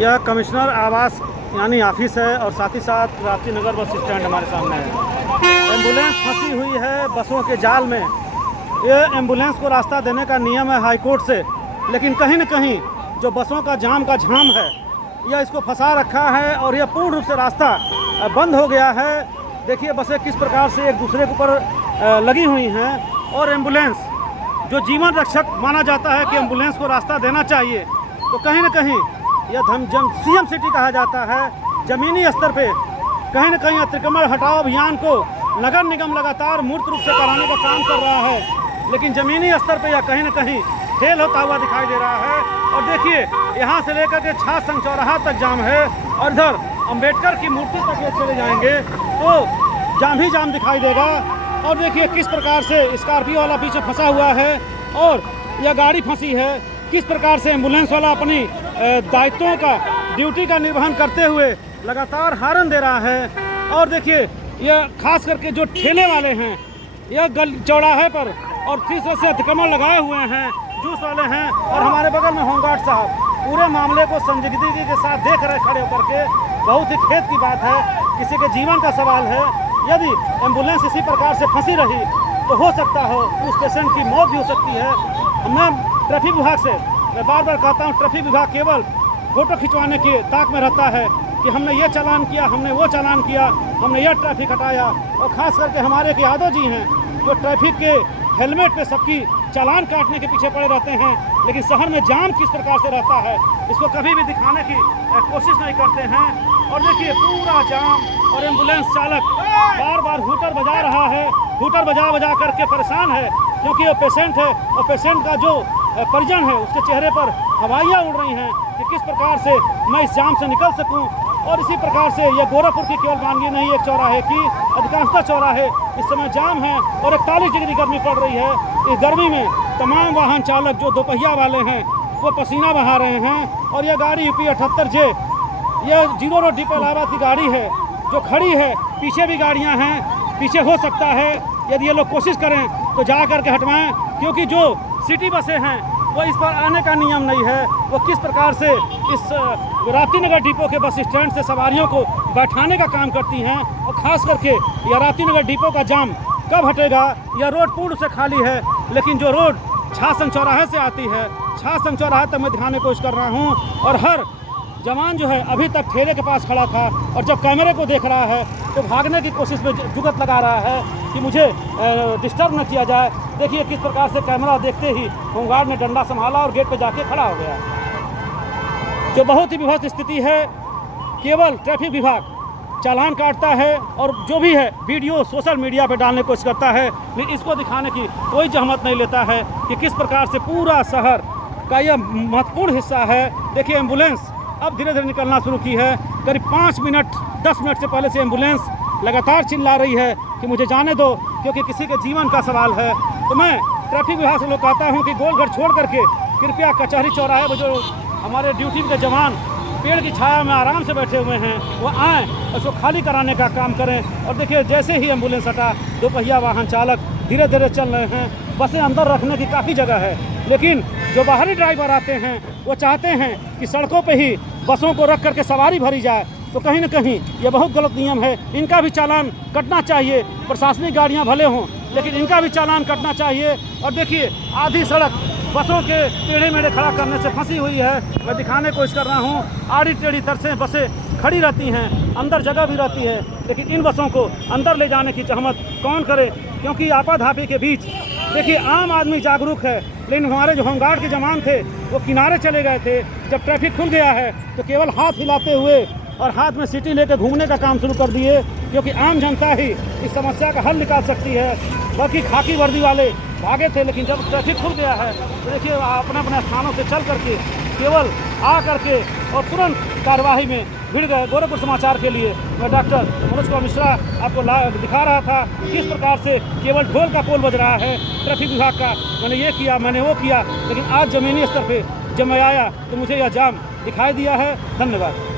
यह कमिश्नर आवास यानी ऑफिस है और साथ ही साथ राप्ती नगर बस स्टैंड हमारे सामने है। एम्बुलेंस फंसी हुई है बसों के जाल में। ये एम्बुलेंस को रास्ता देने का नियम है हाई कोर्ट से, लेकिन कहीं न कहीं जो बसों का झाम है यह इसको फंसा रखा है और यह पूर्ण रूप से रास्ता बंद हो गया है। देखिए बसें किस प्रकार से एक दूसरे के ऊपर लगी हुई हैं और एम्बुलेंस जो जीवन रक्षक माना जाता है कि एम्बुलेंस को रास्ता देना चाहिए, तो कहीं न कहीं यह सीएम सिटी कहा जाता है। ज़मीनी स्तर पे कहीं न कहीं अतिक्रमण हटाओ अभियान को नगर निगम लगातार मूर्त रूप से कराने का काम कर रहा है, लेकिन ज़मीनी स्तर पे यह कहीं न कहीं फेल होता हुआ दिखाई दे रहा है। और देखिए यहाँ से लेकर के छाछ संघ चौराहा तक जाम है और इधर अंबेडकर की मूर्ति तक ये चले जाएंगे तो जाम ही जाम दिखाई देगा। और देखिए किस प्रकार से स्कॉर्पियो वाला पीछे फंसा हुआ है और यह गाड़ी फंसी है। किस प्रकार से एम्बुलेंस वाला अपनी दायित्वों का ड्यूटी का निर्वहन करते हुए लगातार हार्न दे रहा है। और देखिए यह खास करके जो ठेले वाले हैं यह चौराहे पर और तीसरे से अतिक्रमण लगाए हुए हैं, जूस वाले हैं और हमारे बगल में होमगार्ड साहब पूरे मामले को संजीदगी के साथ देख रहे खड़े होकर के। बहुत ही खेद की बात है, किसी के जीवन का सवाल है। यदि एम्बुलेंस इसी प्रकार से फंसी रही तो हो सकता हो उस पेशेंट की मौत भी हो सकती है। मैं ट्रैफिक विभाग से मैं बार बार कहता हूँ, ट्रैफिक विभाग केवल फोटो खिंचवाने की ताक में रहता है कि हमने ये चालान किया, हमने वो चालान किया, हमने यह ट्रैफिक हटाया। और ख़ास करके हमारे एक यादव जी हैं जो ट्रैफिक के हेलमेट पे सबकी चालान काटने के पीछे पड़े रहते हैं, लेकिन शहर में जाम किस प्रकार से रहता है इसको कभी भी दिखाने की कोशिश नहीं करते हैं। और देखिए पूरा जाम और एम्बुलेंस चालक बार बार हूटर बजा रहा है, हूटर बजा करके परेशान है क्योंकि वो पेशेंट है और पेशेंट का जो परिजन है उसके चेहरे पर हवाइयाँ उड़ रही हैं कि किस प्रकार से मैं इस जाम से निकल सकूं। और इसी प्रकार से यह गोरखपुर की केवल मानगी नहीं, एक चौराहे की अधिकांशतः चौराहे इस समय जाम है और 41 डिग्री गर्मी पड़ रही है। इस गर्मी में तमाम वाहन चालक जो दोपहिया वाले हैं वो पसीना बहा रहे हैं। और यह गाड़ी यूपी 78J यह 0 रोड डिपो इलाहाबाद की गाड़ी है जो खड़ी है। पीछे भी गाड़ियाँ हैं, पीछे हो सकता है यदि ये लोग कोशिश करें तो जा करके हटवाएं, क्योंकि जो सिटी बसें हैं वो इस पर आने का नियम नहीं है। वो किस प्रकार से इस राप्ती नगर डिपो के बस स्टैंड से सवारियों को बैठाने का काम करती हैं। और ख़ास करके यह राप्ती नगर डिपो का जाम कब हटेगा। यह रोड पूर्ण से खाली है, लेकिन जो रोड छाछ संघ चौराहे से आती है, छाछ संघ चौराहे तक मैं दिखाने की कोशिश कर रहा हूँ। और हर जवान जो है अभी तक ठेले के पास खड़ा था और जब कैमरे को देख रहा है तो भागने की कोशिश में जुगत लगा रहा है कि मुझे डिस्टर्ब न किया जाए। देखिए किस प्रकार से कैमरा देखते ही होमगार्ड ने डंडा संभाला और गेट पर जाके खड़ा हो गया। जो बहुत ही विभत्स स्थिति है। केवल ट्रैफिक विभाग चालान काटता है और जो भी है वीडियो सोशल मीडिया पर डालने की कोशिश करता है, लेकिन इसको दिखाने की कोई जहमत नहीं लेता है कि किस प्रकार से पूरा शहर का यह महत्वपूर्ण हिस्सा है। देखिए एम्बुलेंस अब धीरे धीरे निकलना शुरू की है। करीब 5 मिनट 10 मिनट से पहले से एम्बुलेंस लगातार चिल्ला रही है कि मुझे जाने दो, क्योंकि किसी के जीवन का सवाल है। तो मैं ट्रैफिक विभाग से लोग कहता हूं कि गोलघर छोड़ करके कृपया कचहरी चौराहे पर जो हमारे ड्यूटी के जवान पेड़ की छाया में आराम से बैठे हुए हैं वो आएँ, उसको खाली कराने का काम करें। और देखिए जैसे ही एम्बुलेंस हटा, दोपहिया वाहन चालक धीरे धीरे चल रहे हैं। बसें अंदर रखने की काफ़ी जगह है, लेकिन जो बाहरी ड्राइवर आते हैं वो चाहते हैं कि सड़कों पे ही बसों को रख करके सवारी भरी जाए, तो कहीं न कहीं ये बहुत गलत नियम है। इनका भी चालान कटना चाहिए। प्रशासनिक गाड़ियां भले हों, लेकिन इनका भी चालान कटना चाहिए। और देखिए आधी सड़क बसों के टेढ़े मेढ़े खड़ा करने से फंसी हुई है। मैं दिखाने की कोशिश कर रहा हूँ, आड़ी टेढ़ी तरह बसें खड़ी रहती हैं, अंदर जगह भी रहती है, लेकिन इन बसों को अंदर ले जाने की जहमत कौन करे, क्योंकि आपाधापी के बीच देखिए आम आदमी जागरूक है, लेकिन हमारे जो होमगार्ड के जवान थे वो किनारे चले गए थे। जब ट्रैफिक खुल गया है तो केवल हाथ हिलाते हुए और हाथ में सीटी लेकर घूमने का काम शुरू कर दिए, क्योंकि आम जनता ही इस समस्या का हल निकाल सकती है। बाकी खाकी वर्दी वाले भागे थे, लेकिन जब ट्रैफिक खुल गया है तो देखिए अपने अपने स्थानों से चल करके केवल आ करके और तुरंत कार्यवाही में भिड़ गए। गोरखपुर समाचार के लिए मैं डॉक्टर मनोज कुमार मिश्रा आपको दिखा रहा था किस प्रकार से केवल ढोल का पोल बज रहा है ट्रैफिक विभाग का, मैंने ये किया, मैंने वो किया। लेकिन आज ज़मीनी स्तर पे जब मैं आया तो मुझे यह जाम दिखाई दिया है। धन्यवाद।